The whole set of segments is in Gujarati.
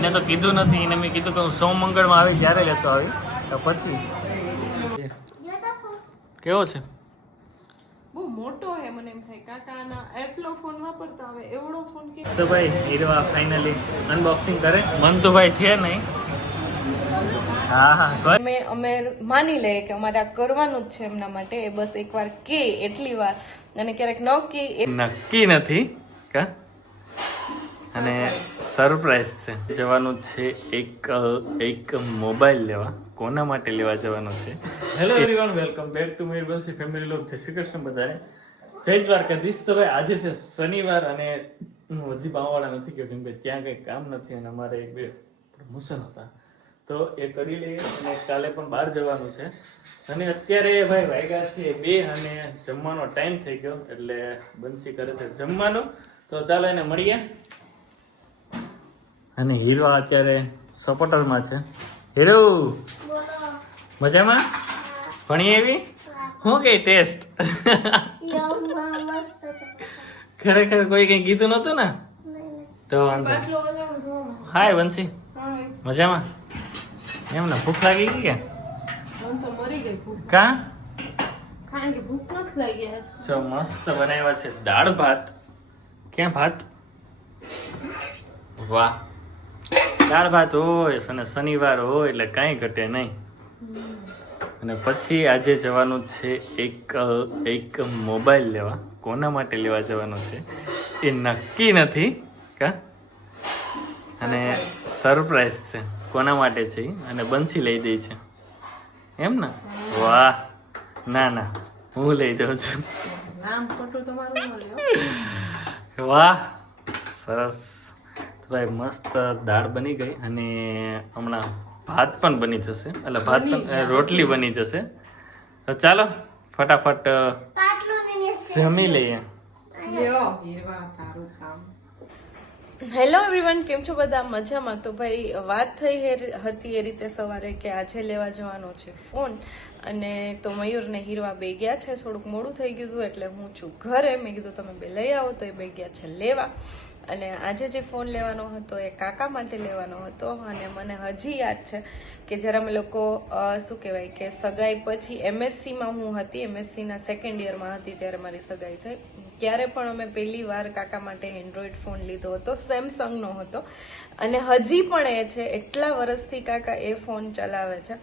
એને તો કીધું નથી એને મેં કીધું કે હું સોમ મંગળમાં આવી જ્યારે લેતો આવી તો પછી. કેવો છે? બહુ મોટો હે મને એમ થાય. કાકાના એટલો ફોન વાપરતા હવે એવડો ફોન કે તો ભાઈ હીરવા ફાઇનલી અનબોક્સિંગ કરે. મન તો ભાઈ છે નહીં. હા હા અમે અમે માની લઈએ કે અમારે આ કરવાનું જ છે એમના માટે. એ બસ એકવાર કે એટલી વાર. અને ક્યારેક ન કે નક્કી નથી કા? અને સરપ્રાઈઝ છે. જવાનું છે એક એક મોબાઈલ લેવા. કોના માટે લેવા જવાનું છે? Hello everyone welcome back to my બલસી family લોક જય શ્રી કૃષ્ણ બધાને જય દ્વારકાધીશ તો ભાઈ, આજે છે શનિવાર અને હું હજી પાવાવાળા નથી ગયો, કેમ કે ત્યાં કંઈ કામ નથી અને અમારે એક બે પ્રમોશન હતા. તો એ કરી લઈએ અને કાલે પણ બહાર જવાનું છે. અને અત્યારે ભાઈ વાગ્યા છે બે અને જમવાનો ટાઈમ થઈ ગયો એટલે બંસી કરે છે જમવાનું. તો ચાલો એને મળીએ. અને હીરો અત્યારે સપોર્ટરમાં છે. હીરો! મજામાં? ભણી એવી હું કઈ ટેસ્ટ? ખરેખર કોઈ કઈ કીધું નતું ને? તો વાંધો. હાય વંશી મજામાં? એમને ભૂખ લાગી ગઈ કે? કા? જો મસ્ત બનાવ્યા છે દાળ ભાત. ક્યાં ભાત? વાહ. દાળ ભાત હોય અને શનિવાર હોય એટલે કાંઈ ઘટે નહીં. અને પછી આજે જવાનું છે એક એક મોબાઈલ લેવા. કોના માટે લેવા જવાનું છે? એ નક્કી નથી કા? અને સરપ્રાઈઝ છે. કોના માટે છે? અને બંસી લઈ દે છે. એમ ને? વાહ. ના ના. હું લઈ દઉં છું. વાહ. સરસ. તો ભાઈ મસ્ત દાળ બની ગઈ અને હમણાં ભાત પણ બની જશે. એટલે ભાત પણ રોટલી બની જશે. તો ચાલો ફટાફટ જમી લઈએ. હેલો એવરીવન કેમ. છો બધા? મજામાં? તો ભાઈ વાત થઈ હે- હતી એ રીતે સવારે કે આજે લેવા જવાનો છે ફોન. અને તો મયુર ને હીરવા બે ગયા છે. થોડુંક મોડું થઈ ગયું હતું એટલે હું છું ઘરે. મેં કીધું તમે બે લઈ આવો. તો એ બે ગયા છે લેવા. અને આજે જે ફોન લેવાનો હતો એ કાકા માટે લેવાનો હતો અને મને હજી યાદ છે કે જ્યારે અમે લોકો શું કહેવાય કે સગાઈ પછી એમએસસીમાં હું હતી, એમએસસીના સેકન્ડ યરમાં હતી ત્યારે મારી સગાઈ થઈ. ત્યારે પણ અમે પહેલી વાર કાકા માટે એન્ડ્રોઈડ ફોન લીધો હતો સેમસંગનો હતો. અને હજી પણ એ છે, એટલા વર્ષથી કાકા એ ફોન ચલાવે છે.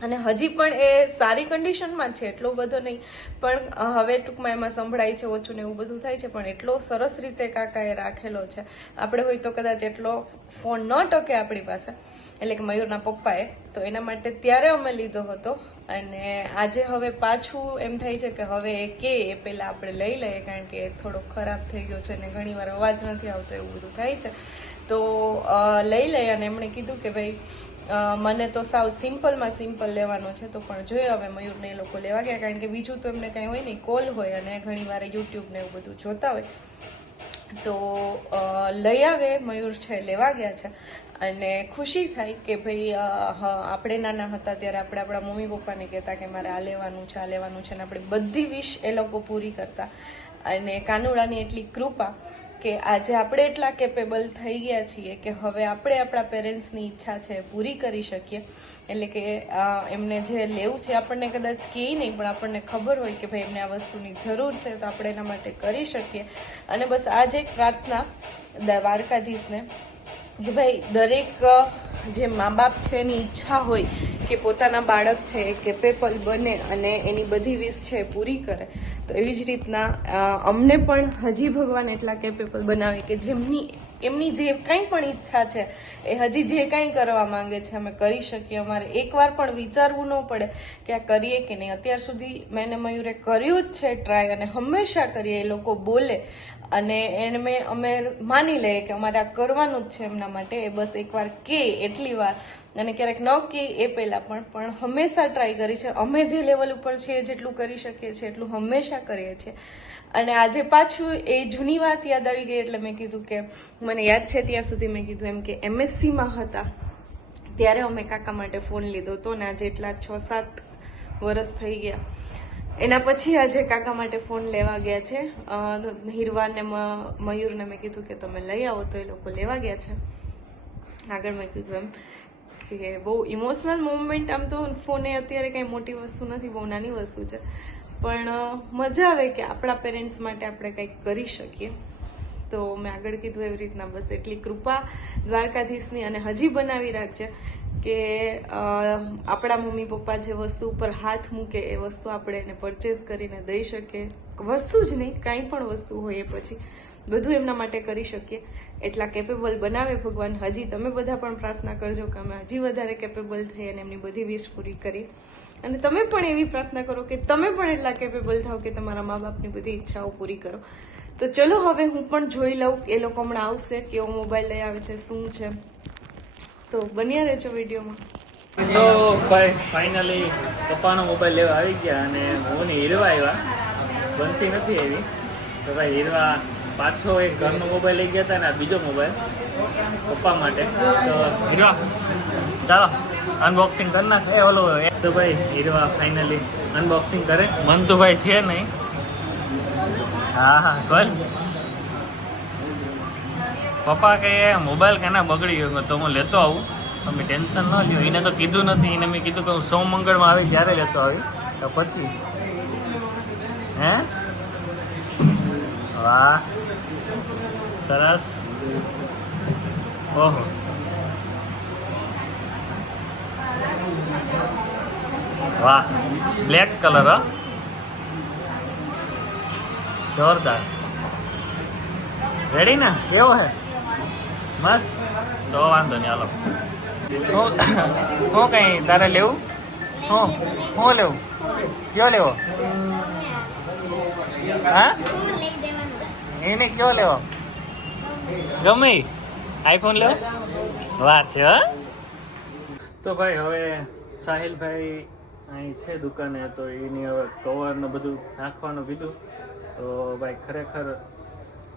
અને હજી પણ એ સારી કન્ડિશનમાં છે, એટલો બધો નહીં. પણ હવે ટૂંકમાં એમાં સંભળાય છે ઓછું ને એવું બધું થાય છે, પણ એટલો સરસ રીતે કાકાએ રાખેલો છે. આપણે હોય તો કદાચ એટલો ફોન ન ટકે આપણી પાસે. એટલે કે મયુરના પપ્પાએ, તો એના માટે ત્યારે અમે લીધો હતો. અને આજે હવે પાછું એમ થાય છે કે હવે એ કે એ પહેલાં આપણે લઈ લઈએ, કારણ કે થોડો ખરાબ થઈ ગયો છે અને ઘણીવાર અવાજ નથી આવતો, એવું બધું થાય છે. તો લઈ લઈએ અને એમણે કીધું કે ભાઈ મને તો સાવ સિમ્પલમાં સિમ્પલ લેવાનો છે તો પણ જોઈએ હવે મયુરને એ લોકો લેવા ગયા, કારણ કે બીજું તો એમને કાંઈ હોય નહીં, કોલ હોય અને ઘણીવાર વાર યુટ્યુબને એવું બધું જોતા હોય. તો લઈ આવે, મયુર છે લેવા ગયા છે. અને ખુશી થાય કે ભાઈ આપણે નાના હતા ત્યારે આપણે આપણા મમ્મી પપ્પાને કહેતા કે મારે આ લેવાનું છે, આ લેવાનું છે અને આપણે બધી વિશ એ લોકો પૂરી કરતા. અને કાનુડાની એટલી કૃપા કે આજે આપણે એટલા કેપેબલ થઈ ગયા છીએ કે હવે આપણે આપણા પેરેન્ટ્સની ઈચ્છા છે પૂરી કરી શકીએ. એટલે કે એમને જે લેવું છે આપણને કદાચ કહે નહીં, પણ આપણને ખબર હોય કે ભાઈ એમને આ વસ્તુની જરૂર છે તો આપણે એના માટે કરી શકીએ. અને બસ આ જ એક પ્રાર્થના દ્વારકાધીશને. કે ભાઈ, દરેક જે મા બાપ છે એની ઈચ્છા હોય કે પોતાના બાળક છે એ કેપેબલ બને અને એની બધી વિશ છે પૂરી કરે, તો એવી જ રીતના અમને પણ હજી ભગવાન એટલા કેપેબલ બનાવે કે જેમની એમની જે કંઈ પણ ઈચ્છા છે, એ હજી જે કંઈ કરવા માંગે છે, અમે કરી શકીએ. અમારે એકવાર પણ વિચારવું ન પડે કે આ કરીએ કે નહીં. અત્યાર સુધી મેં ને મયુરે કર્યું જ છે ટ્રાય અને હંમેશા કરીએ, એ લોકો બોલે. અને એને મેં અમે માની લઈએ કે અમારે આ કરવાનું જ છે એમના માટે. એ બસ એકવાર કે એટલી વાર. અને ક્યારેક ન કે એ પહેલાં પણ પણ હંમેશા ટ્રાય કરી છે. અમે જે લેવલ ઉપર છીએ, જેટલું કરી શકીએ છીએ, એટલું હંમેશા કરીએ છીએ. અને આજે પાછું એ જૂની વાત યાદ આવી ગઈ એટલે મેં કીધું કે મને યાદ છે ત્યાં સુધી મેં કીધું એમ કે એમએસસીમાં હતા. ત્યારે અમે કાકા માટે ફોન લીધો હતો ને આજે એટલા છ સાત વર્ષ થઈ ગયા. એના પછી આજે કાકા માટે ફોન લેવા ગયા છે. હિરવાને મયુરને મેં કીધું કે તમે લઈ આવો તો એ લોકો લેવા ગયા છે. આગળ મેં કીધું એમ. કે બહુ ઇમોશનલ મુવમેન્ટ આમ તો ફોને અત્યારે કંઈ મોટી વસ્તુ નથી, બહુ નાની વસ્તુ છે. પણ મજા આવે કે આપણા પેરેન્ટ્સ માટે આપણે કંઈક કરી શકીએ. તો મેં આગળ કીધું એવી રીતના બસ એટલી કૃપા દ્વારકાધીશની અને હજી બનાવી રાખજે. કે આપણા મમ્મી પપ્પા જે વસ્તુ ઉપર હાથ મૂકે એ વસ્તુ આપણે એને પરચેસ કરીને દઈ શકીએ. વસ્તુ જ નહીં, કાંઈ પણ વસ્તુ હોય એ પછી બધું એમના માટે કરી શકીએ. એટલા કેપેબલ બનાવે ભગવાન. હજી તમે બધા પણ પ્રાર્થના કરજો કે અમે હજી વધારે કેપેબલ થઈ અને એમની બધી વિશ પૂરી કરી. અને તમે પણ એવી પ્રાર્થના કરો કે તમે પણ એટલા કેપેબલ થાઓ કે તમારા મા બાપની બધી ઈચ્છાઓ પૂરી કરો. તો ચલો હવે હું પણ જોઈ લઉં એ લોકો હમણાં આવશે કેવો મોબાઈલ લઈ આવે છે, શું છે. તો બન્યા રહેજો વિડીયોમાં. તો ફાઇનલી પપ્પાનો મોબાઈલ લેવા આવી ગયા અને હું ને હીરવા આવ્યા. બનસી નથી આવી તો ભાઈ હીરવા પાછો એક ઘરનો મોબાઈલ લઈ ગયા હતા ને આ બીજો મોબાઈલ પપ્પા માટે. તો હીરવા, ચાલો અનબોક્સિંગ કરી નાખે. ઓલો તો ભાઈ હીરવા ફાઇનલી અનબોક્સિંગ કરે. મન તો ભાઈ છે નહીં. હા હા કર પપ્પા કે મોબાઈલ કેના બગડી ગયો? તો હું લેતો આવું. તમે ટેન્શન ન લ્યો. એને તો કીધું નથી. એને મેં કીધું કે હું સોમ મંગળમાં આવી ત્યારે લેતો આવી તો પછી? હે? વાહ. સરસ. ઓહો. વાહ. બ્લેક કલર, હો. જોરદાર. રેડી ને? કેવો હે? મસ્ત તો વાંધો નહીં, હાલો. હું હું કઈ તારે લેવું? હું હું લેવું? કયો લેવો? હા? એને કયો લેવો? ગમે આઈફોન લેવો? વાત છે, હા. તો ભાઈ, હવે સાહિલભાઈ અહીં છે દુકાને, તો એની હવે કવર ને બધું નાખવાનું કીધું. તો ભાઈ, ખરેખર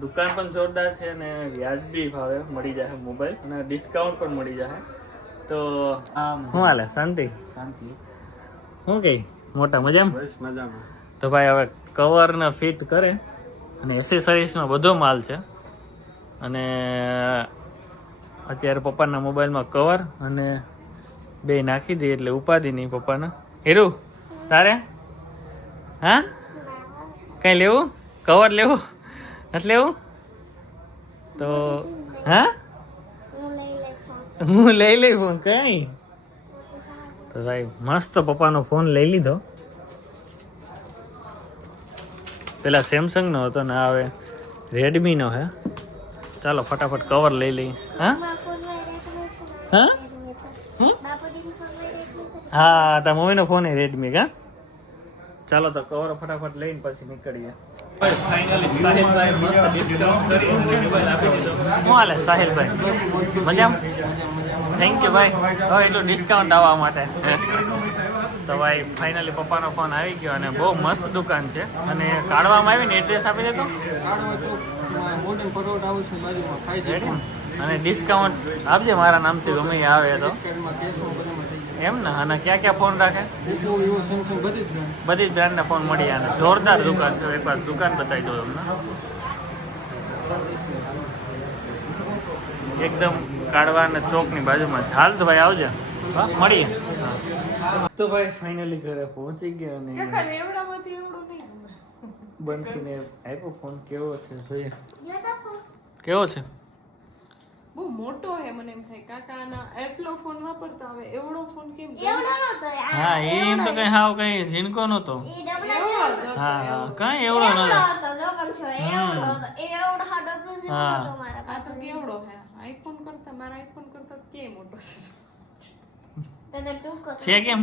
દુકાન પણ જોરદાર છે અને વ્યાજબી ભાવે મળી જાય મોબાઈલ અને ડિસ્કાઉન્ટ પણ મળી જાય તો શું હાલે? શાંતિ? શાંતિ. શું કઈ મોટા મજામાં? બસ મજામાં. તો ભાઈ હવે કવર ને ફિટ કરે અને એસેસરીઝનો બધો માલ છે. અને અત્યારે પપ્પાના મોબાઈલમાં કવર અને બે નાખી દઈએ એટલે ઉપાધિ નહીં પપ્પાના. હેરું તારે? હા? કઈ લેવું? કવર લેવું? નથી લેવું તો હા? હું લઈ લઈ ફોન કઈ? તો ભાઈ મસ્ત પપ્પાનો ફોન લઈ લીધો. પેલા સેમસંગ નો હતો ને હવે રેડમી નો હે. ચાલો ફટાફટ કવર લઈ લઈ. હા? હા? હા તાર મમ્મીનો ફોન એ રેડમી કા? ચાલો તો કવર ફટાફટ લઈને પછી નીકળીએ. શું હાલે સાહિલભાઈ? મજામાં? થેન્ક યુ ભાઈ. હવે એટલું ડિસ્કાઉન્ટ આવવા માટે. તો ભાઈ ફાઇનલી પપ્પાનો ફોન આવી ગયો અને બહુ મસ્ત દુકાન છે. અને કાઢવામાં આવી ને એડ્રેસ આપી દેતો? અને ડિસ્કાઉન્ટ આપજે, મારા નામથી ગમે આવે તો. એમ ને? અને ક્યાં ક્યાં ફોન રાખે? બધી જ બ્રાન્ડના ફોન મળી અને જોરદાર દુકાન છે. એકવાર દુકાન બતાવી દો તમને. એકદમ કાઢવા અને ચોકની બાજુમાં છે. હાલ તો ભાઈ આવજે. હા મળીએ. તો ભાઈ ફાઇનલી ઘરે પહોંચી ગયા અને બંસીને આપ્યો ફોન. કેવો છે? જોઈએ. કેવો છે? બહુ મોટો હે મને એમ થાય. કાકા આના એટલો ફોન વાપરતા હવે એવડો ફોન કેમ હા એ એમ તો કઈ હાવ કઈ ઝીણકો નતો એવડો જ હતો. હા હા કઈ એવડો નતો હા. આ તો કેવડો હે? આઈફોન કરતા મારા આઈફોન કરતા કે મોટો છે? છે કેમ?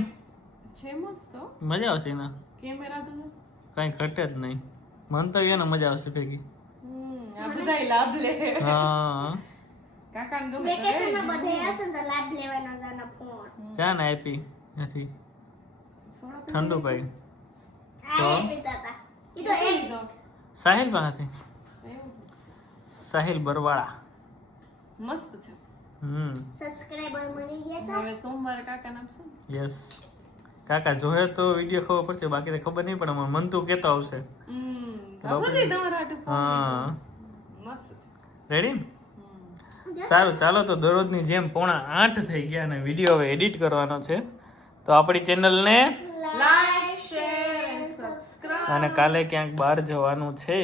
છે મસ્ત મજા આવશે એના. કેમેરા તો જો. કઈ ઘટે જ નહીં. મન તો એને મજા આવશે ભેગી. હમ, આ બધાય લાભ લે હા. કાકાને ગમે તો વેકેશનમાં બધે હશે ને તો લાભ લેવાનો આનો ફોન. ચા ને આપી નથી. ઠંડુ પાઈ આ એ પીતા હતા. ઈ તો લીધો. સાહિલ પાસેથી એવું. સાહિલ બરવાળા. મસ્ત છે. હમ. સબસ્ક્રાઇબર મળી ગયા તા? હવે સોમવારે કાકાને આપશે ને. યસ. કાકા જોયે તો વીડિયો ખબર પડશે બાકી તો ખબર નહીં પણ અમારે મન તો કેતો આવશે. હમ. આ બધી તમારા હાટુ ફોન હા. લીધો. મસ્ત છે. રેડી. સારું ચાલો તો દરરોજની જેમ પોણા આઠ થઈ ગયા અને વીડિયો હવે એડિટ કરવાનો છે. તો આપણી ચેનલને લાઈક શેર એન્ડ સબસ્ક્રાઇબ અને કાલે ક્યાંક બહાર જવાનું છે.